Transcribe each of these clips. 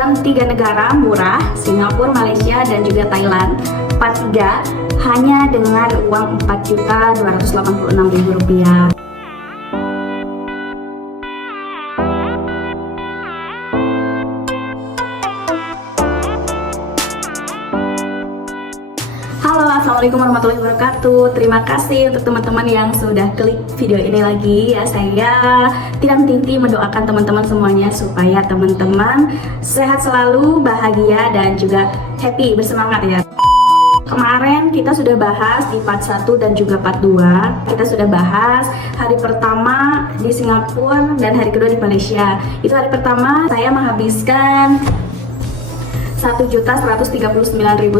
liburan 3 negara murah, Singapura, Malaysia, dan juga Thailand. Part 3 hanya dengan uang Rp4.286.000. Halo, assalamualaikum warahmatullahi wabarakatuh. Terima kasih untuk teman-teman yang sudah klik video ini lagi ya. Saya tidak henti mendoakan teman-teman semuanya supaya teman-teman sehat selalu, bahagia, dan juga happy, bersemangat ya. Kemarin kita sudah bahas di part 1 dan juga part 2. Kita sudah bahas hari pertama di Singapura dan hari kedua di Malaysia. Itu hari pertama saya menghabiskan 1.139.100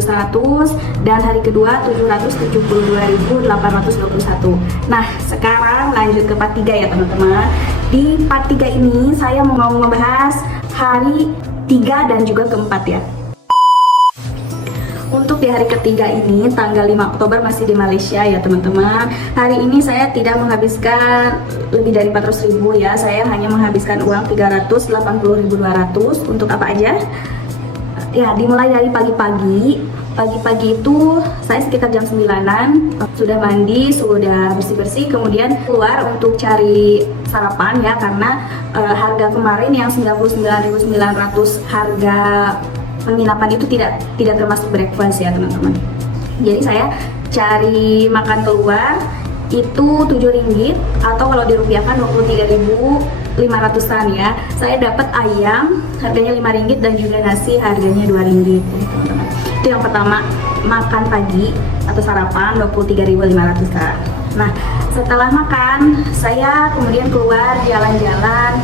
dan hari kedua 772.821. Nah, sekarang lanjut ke part 3 ya teman-teman. Di part 3 ini saya mau membahas hari 3 dan juga keempat ya. Untuk di hari ketiga ini, tanggal 5 Oktober masih di Malaysia ya teman-teman. Hari ini saya tidak menghabiskan lebih dari 400.000 ya. Saya hanya menghabiskan uang 380.200. Untuk apa aja? Ya, dimulai dari pagi-pagi. Pagi-pagi itu saya sekitar jam 9-an sudah mandi, sudah bersih-bersih, kemudian keluar untuk cari sarapan ya, karena harga kemarin yang 99.900 harga penginapan itu tidak termasuk breakfast ya teman-teman. Jadi saya cari makan keluar itu Rp7 atau kalau dirupiahkan 23.500-an ya. Saya dapat ayam harganya Rp5 dan juga nasi harganya Rp2 teman-teman. Itu yang pertama, makan pagi atau sarapan 23.500-an. Nah, setelah makan saya kemudian keluar jalan-jalan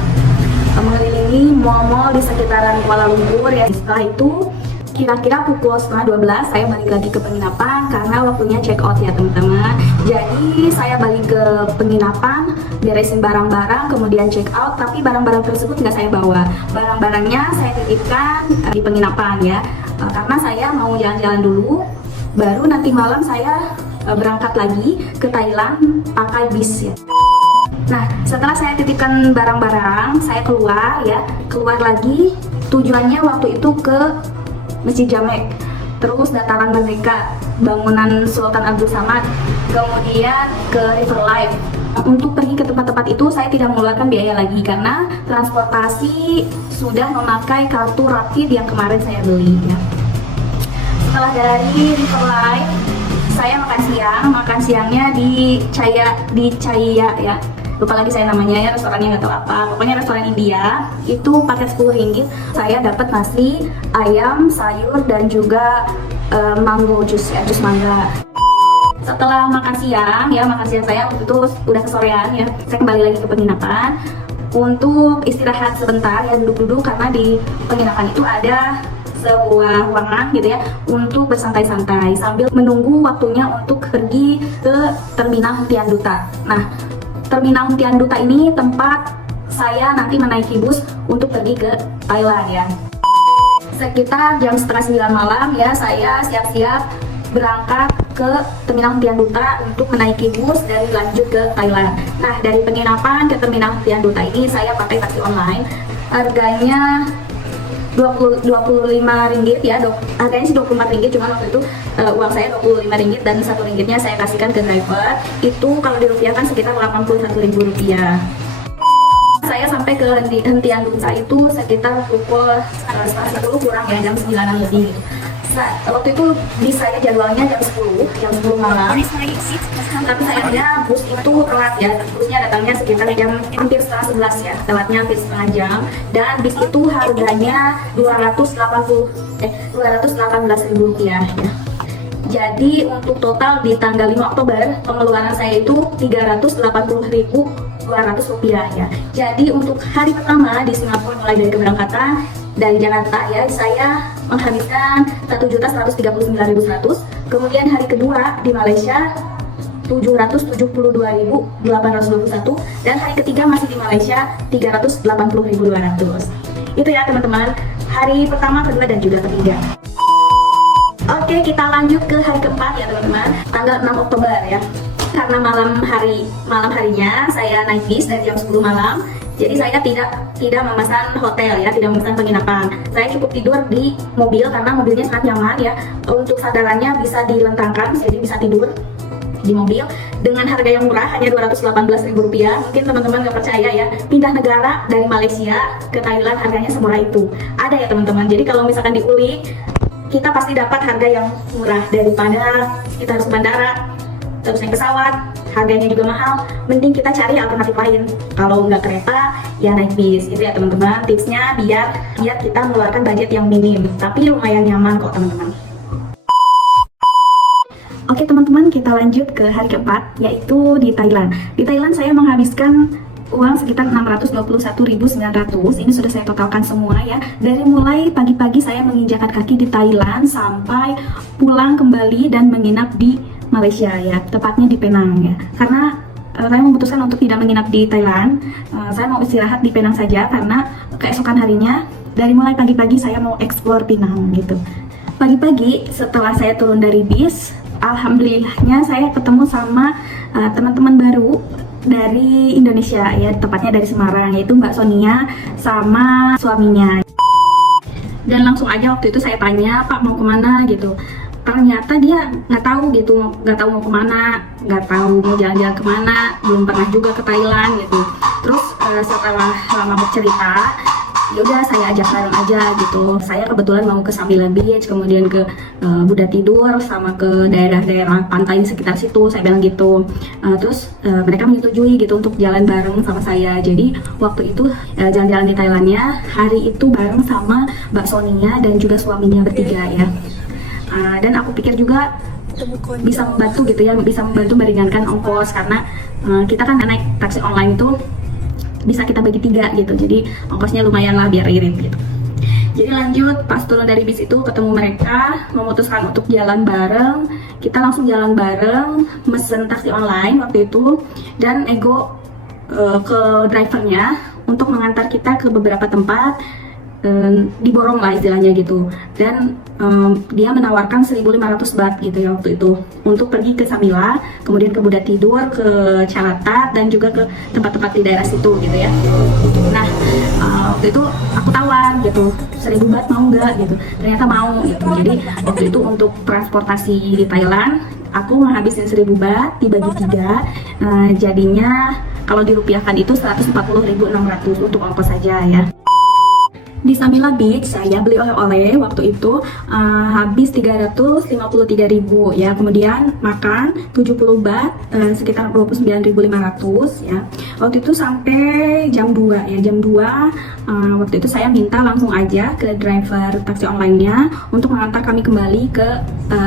mengelilingi mall-mall di sekitaran Kuala Lumpur ya. Setelah itu kira-kira pukul 11:30 saya balik lagi ke penginapan karena waktunya check out ya teman-teman. Jadi saya balik ke penginapan, beresin barang-barang, kemudian check out. Tapi barang-barang tersebut nggak saya bawa. Barang-barangnya saya titipkan di penginapan ya, karena saya mau jalan-jalan dulu. Baru nanti malam saya berangkat lagi ke Thailand pakai bis ya. Nah, setelah saya titipkan barang-barang, saya keluar ya, keluar lagi. Tujuannya waktu itu ke Masjid Jamek, terus Dataran Merdeka, bangunan Sultan Abdul Samad, kemudian ke River Life. Untuk pergi ke tempat-tempat itu saya tidak mengeluarkan biaya lagi karena transportasi sudah memakai kartu Rapid yang kemarin saya beli ya. Setelah dari River Life, saya makan siang. Makan siangnya di Caya ya. Lupa lagi saya namanya ya, restorannya nggak tahu apa. Pokoknya restoran India. Itu paket Rp10. Saya dapat nasi, ayam, sayur, dan juga mango jus ya, jus mangga. Setelah makan siang ya, makan siang saya waktu itu udah kesorean ya. Saya kembali lagi ke penginapan untuk istirahat sebentar ya, duduk-duduk karena di penginapan itu ada sebuah ruangan gitu ya untuk bersantai-santai sambil menunggu waktunya untuk pergi ke Terminal Hentian Duta. Nah, Terminal Hentian Duta ini tempat saya nanti menaiki bus untuk pergi ke Thailand ya. Sekitar jam 8:30 malam ya, saya siap-siap berangkat ke Terminal Hentian Duta untuk menaiki bus dan lanjut ke Thailand. Nah, dari penginapan ke Terminal Hentian Duta ini saya pakai taksi online. Harganya Rp25 ya, harganya sih Rp24, cuma waktu itu uang saya Rp25 dan Rp1 saya kasihkan ke driver. Itu kalau dirupiahkan sekitar Rp81.000. Saya sampai ke Hentian Duta itu sekitar pukul 10 kurang ya, jam 9 lebih. Waktu itu bis saya jadwalnya jam 10 malam. Tapi sayangnya bus itu telat ya. Busnya datangnya sekitar jam hampir setengah 11 ya. Telatnya hampir setengah jam. Dan bis itu harganya Rp218.000 ya. Jadi untuk total di tanggal 5 Oktober pengeluaran saya itu Rp380.200 ya. Jadi untuk hari pertama di Singapura mulai dari keberangkatan dari Jakarta ya, saya menghabiskan 1.139.100. Kemudian hari kedua di Malaysia 772.821 dan hari ketiga masih di Malaysia 380.200. Itu ya teman-teman, hari pertama, kedua, dan juga ketiga. Oke, kita lanjut ke hari keempat ya teman-teman, tanggal 6 Oktober ya. Karena malam harinya saya naik bis dari jam 10 malam Jadi saya tidak memesan hotel ya, tidak memesan penginapan. Saya cukup tidur di mobil karena mobilnya sangat nyaman ya. Untuk sandarannya bisa dilentangkan, jadi bisa tidur di mobil dengan harga yang murah, hanya Rp218.000. Mungkin teman-teman nggak percaya ya, pindah negara dari Malaysia ke Thailand harganya semurah itu. Ada ya teman-teman. Jadi kalau misalkan diulik, kita pasti dapat harga yang murah daripada kita harus bandara, terus naik pesawat, harganya juga mahal. Mending kita cari alternatif lain. Kalau nggak kereta, ya naik bis. Itu ya teman-teman, tipsnya biar kita mengeluarkan budget yang minim, tapi lumayan nyaman kok teman-teman. Oke teman-teman, kita lanjut ke hari keempat, yaitu di Thailand. Di Thailand saya menghabiskan uang sekitar 621.900. Ini sudah saya totalkan semua ya. Dari mulai pagi-pagi saya menginjakan kaki di Thailand sampai pulang kembali dan menginap di Malaysia ya, tepatnya di Penang ya. Karena saya memutuskan untuk tidak menginap di Thailand. Saya mau istirahat di Penang saja karena keesokan harinya dari mulai pagi-pagi saya mau explore Penang gitu. Pagi-pagi setelah saya turun dari bis, alhamdulillahnya saya ketemu sama teman-teman baru dari Indonesia ya, tepatnya dari Semarang, yaitu Mbak Sonia sama suaminya. Dan langsung aja waktu itu saya tanya, Pak mau kemana gitu. Ternyata dia nggak tahu gitu, nggak tahu mau kemana, nggak tahu mau jalan-jalan kemana, belum pernah juga ke Thailand gitu. Terus setelah lama bercerita, yaudah saya ajak bareng aja gitu. Saya kebetulan mau ke Sambilan Beach, kemudian ke Buddha Tidur, sama ke daerah-daerah pantai di sekitar situ. Saya bilang gitu. Terus mereka menyetujui gitu untuk jalan bareng sama saya. Jadi waktu itu jalan-jalan di Thailandnya hari itu bareng sama Mbak Sonia dan juga suaminya bertiga ya. Dan aku pikir juga bisa membantu gitu ya, bisa membantu meringankan ongkos karena kita kan naik taksi online itu bisa kita bagi 3 gitu, jadi ongkosnya lumayan lah biar irit gitu. Jadi lanjut, pas turun dari bis itu ketemu mereka, memutuskan untuk jalan bareng. Kita langsung jalan bareng, mesen taksi online waktu itu dan nego ke drivernya untuk mengantar kita ke beberapa tempat, diborong lah istilahnya gitu. Dan dia menawarkan 1.500 baht gitu ya waktu itu untuk pergi ke Samila, kemudian ke Buddha Tidur, ke Calatat, dan juga ke tempat-tempat di daerah situ gitu ya. Nah waktu itu aku tawar gitu, 1.000 baht mau nggak gitu. Ternyata mau gitu. Jadi waktu itu untuk transportasi di Thailand aku menghabisin 1.000 baht dibagi 3, jadinya kalau dirupiahkan itu 140.600 untuk ongkos saja ya. Di Samila Beach saya beli oleh-oleh waktu itu habis 353.000 ya. Kemudian makan 70 baht, sekitar 29.500 ya. Waktu itu sampai jam 2 ya, jam 2 waktu itu saya minta langsung aja ke driver taksi online-nya untuk mengantar kami kembali ke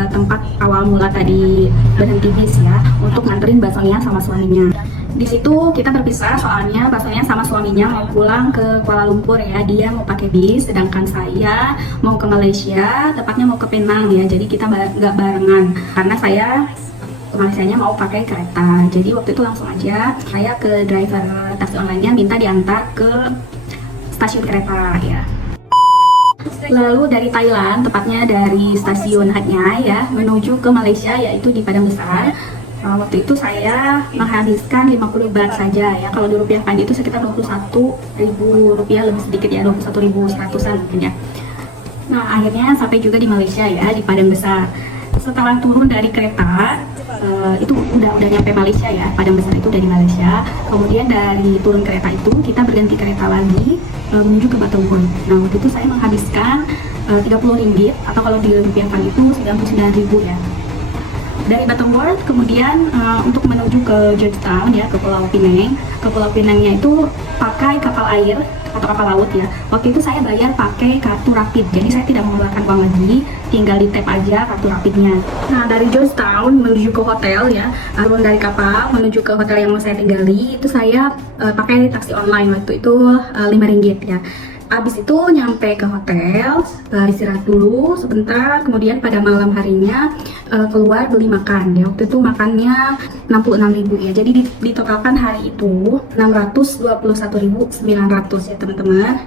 tempat awal mula tadi berhenti bis ya, untuk nganterin Mbak Sonia sama suaminya. Di situ kita berpisah soalnya Mbak Sonia sama suaminya mau pulang ke Kuala Lumpur ya, dia mau pakai bis, sedangkan saya mau ke Malaysia, tepatnya mau ke Penang ya. Jadi kita nggak barengan karena saya ke Malaysianya mau pakai kereta. Jadi waktu itu langsung aja saya ke driver taksi online-nya minta diantar ke stasiun kereta ya. Lalu dari Thailand, tepatnya dari stasiun Hat Yai ya, menuju ke Malaysia yaitu di Padang Besar. Waktu itu saya menghabiskan 50 baht saja ya. Kalau dirupiahkan itu sekitar 21.000 rupiah, lebih sedikit ya, 21.100-an mungkin ya. Nah akhirnya sampai juga di Malaysia ya, di Padang Besar. Setelah turun dari kereta, itu udah nyampe Malaysia ya, Padang Besar itu udah di Malaysia. Kemudian dari turun kereta itu kita berganti kereta lagi menuju ke Battambang. Nah waktu itu saya menghabiskan 30 ringgit atau kalau dirupiahkan itu 99.000 ya. Dari Battambang kemudian untuk menuju ke Georgetown ya, ke Pulau Pinang. Ke Pulau Pinangnya itu pakai kapal air atau kapal laut ya. Waktu itu saya bayar pakai kartu rapid, jadi saya tidak mengeluarkan uang lagi, tinggal di tap aja kartu rapidnya. Nah dari Georgetown menuju ke hotel ya, turun dari kapal menuju ke hotel yang mau saya tinggali, itu saya pakai taksi online waktu itu 5 ringgit ya. Abis itu nyampe ke hotel, istirahat dulu sebentar, kemudian pada malam harinya keluar beli makan ya. Waktu itu makannya 66.000 ya, jadi ditotalkan hari itu 621.900 ya teman-teman.